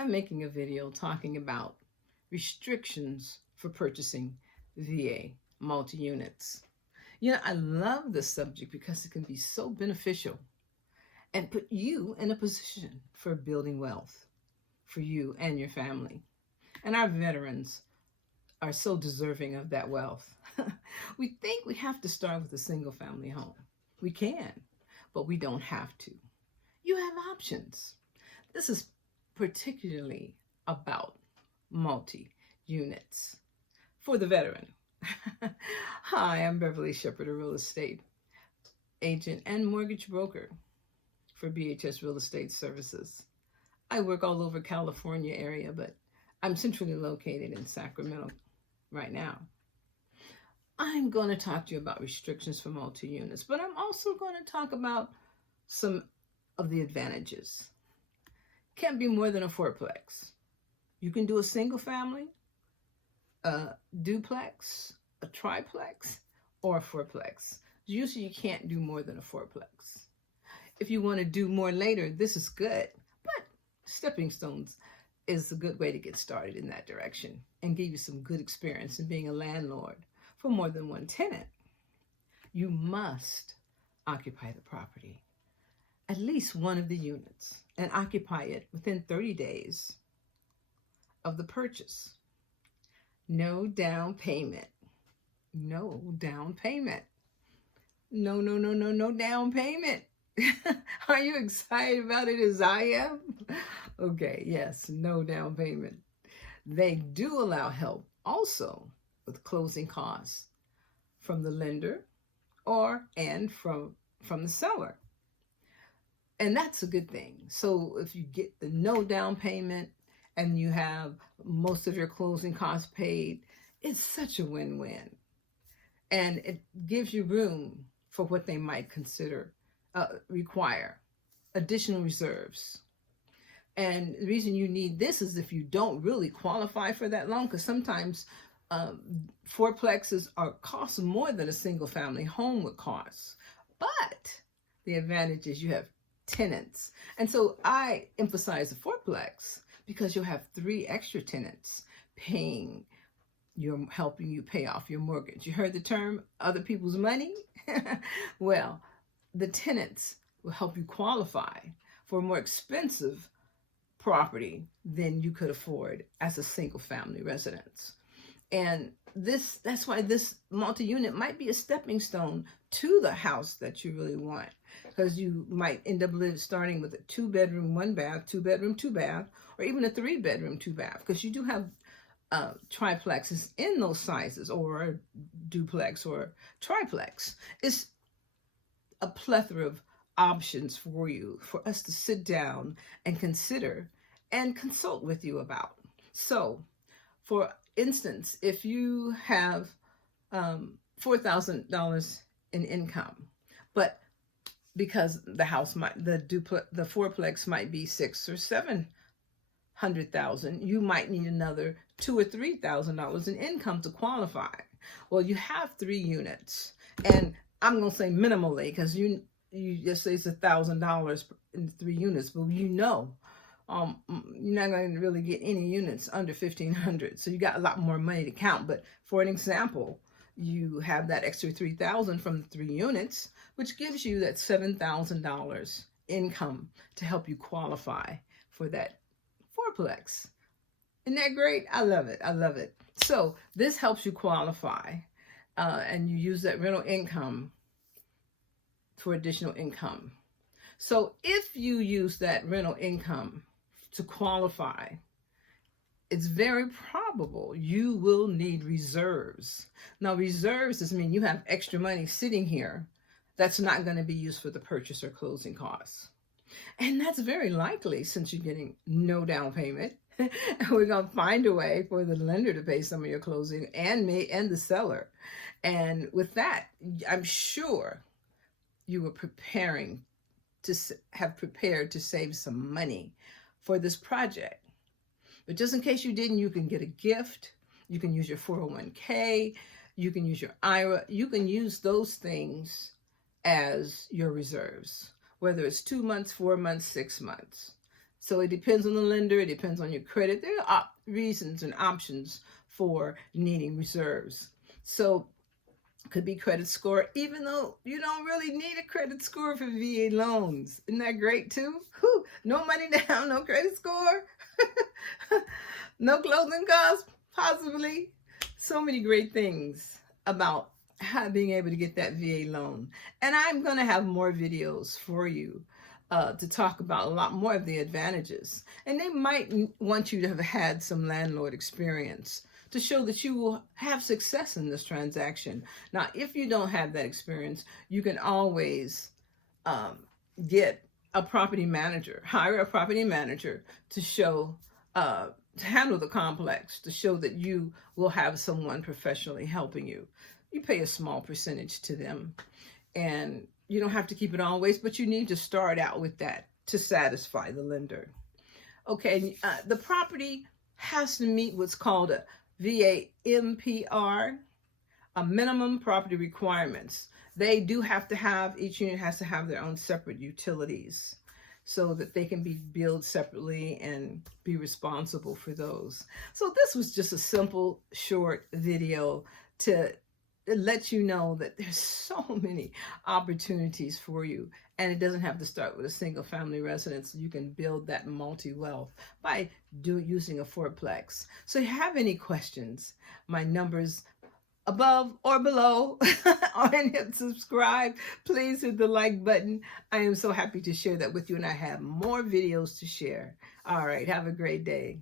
I'm making a video talking about restrictions for purchasing VA multi-units. I love this subject because it can be so beneficial and put you in a position for building wealth for you and your family. And our veterans are so deserving of that wealth. We think we have to start with a single family home. We can, but we don't have to. You have options. This is particularly about multi units for the veteran. Hi, I'm Beverly Shepherd, a real estate agent and mortgage broker for BHS Real Estate Services. I work all over California area, but I'm centrally located in Sacramento right now. I'm going to talk to you about restrictions for multi-units, but I'm also going to talk about some of the advantages. Can't be more than a fourplex. You can do a single family, a duplex, a triplex, or a fourplex. Usually you can't do more than a fourplex. If you want to do more later, this is good, but stepping stones is a good way to get started in that direction and give you some good experience in being a landlord for more than one tenant. You must occupy the property, at least one of the units, and occupy it within 30 days of the purchase. No down payment. No down payment. No down payment. Are you excited about it as I am? Okay, yes, no down payment. They do allow help also with closing costs from the lender and from the seller. And that's a good thing. So if you get the no down payment and you have most of your closing costs paid, it's such a win-win. And it gives you room for what they might require additional reserves. And the reason you need this is if you don't really qualify for that loan, because sometimes fourplexes cost more than a single family home would cost. But the advantage is you have tenants. And so I emphasize the fourplex because you'll have 3 extra tenants helping you pay off your mortgage. You heard the term other people's money? Well, the tenants will help you qualify for a more expensive property than you could afford as a single family residence. And that's why this multi-unit might be a stepping stone to the house that you really want, because you might end up starting with a 2-bedroom, 1-bath, 2-bedroom, 2-bath, or even a 3-bedroom, 2-bath, because you do have triplexes in those sizes, or a duplex or triplex. It's a plethora of options for you, for us to sit down and consider and consult with you about. So, for instance, if you have $4,000 in income, but because the fourplex might be $600,000 or $700,000, you might need another $2,000 or $3,000 in income to qualify. Well, you have 3 units, and I'm gonna say minimally because you just say it's $1,000 in 3 units, but you're not going to really get any units under $1,500. So you got a lot more money to count. But for an example, you have that extra $3,000 from the 3 units, which gives you that $7,000 income to help you qualify for that fourplex. Isn't that great? I love it. I love it. So this helps you qualify, and you use that rental income for additional income. So if you use that rental income to qualify, it's very probable you will need reserves. Now, reserves mean you have extra money sitting here that's not going to be used for the purchase or closing costs. And that's very likely since you're getting no down payment. We're going to find a way for the lender to pay some of your closing and the seller. And with that, I'm sure you were prepared to save some money for this project. But just in case you didn't, you can get a gift. You can use your 401k. You can use your IRA. You can use those things as your reserves, whether it's 2 months, 4 months, 6 months. So it depends on the lender. It depends on your credit. There are reasons and options for needing reserves. So it could be credit score, even though you don't really need a credit score for VA loans. Isn't that great too? Whew, no money down, no credit score, no closing costs, possibly. So many great things about being able to get that VA loan. And I'm going to have more videos for you to talk about a lot more of the advantages. And they might want you to have had some landlord experience to show that you will have success in this transaction. Now, if you don't have that experience, you can always get a property manager, hire a property manager to show, to handle the complex, to show that you will have someone professionally helping you. You pay a small percentage to them, and you don't have to keep it always, but you need to start out with that to satisfy the lender. Okay, the property has to meet what's called a VA MPR, a minimum property requirements. They do have to have, each unit has to have their own separate utilities so that they can be billed separately and be responsible for those. So this was just a simple, short video to let you know that there's so many opportunities for you, and it doesn't have to start with a single family residence. You can build that multi-wealth by using a fourplex. So if you have any questions, my number's above or below, and hit subscribe. Please hit the like button. I am so happy to share that with you, and I have more videos to share. All right, have a great day.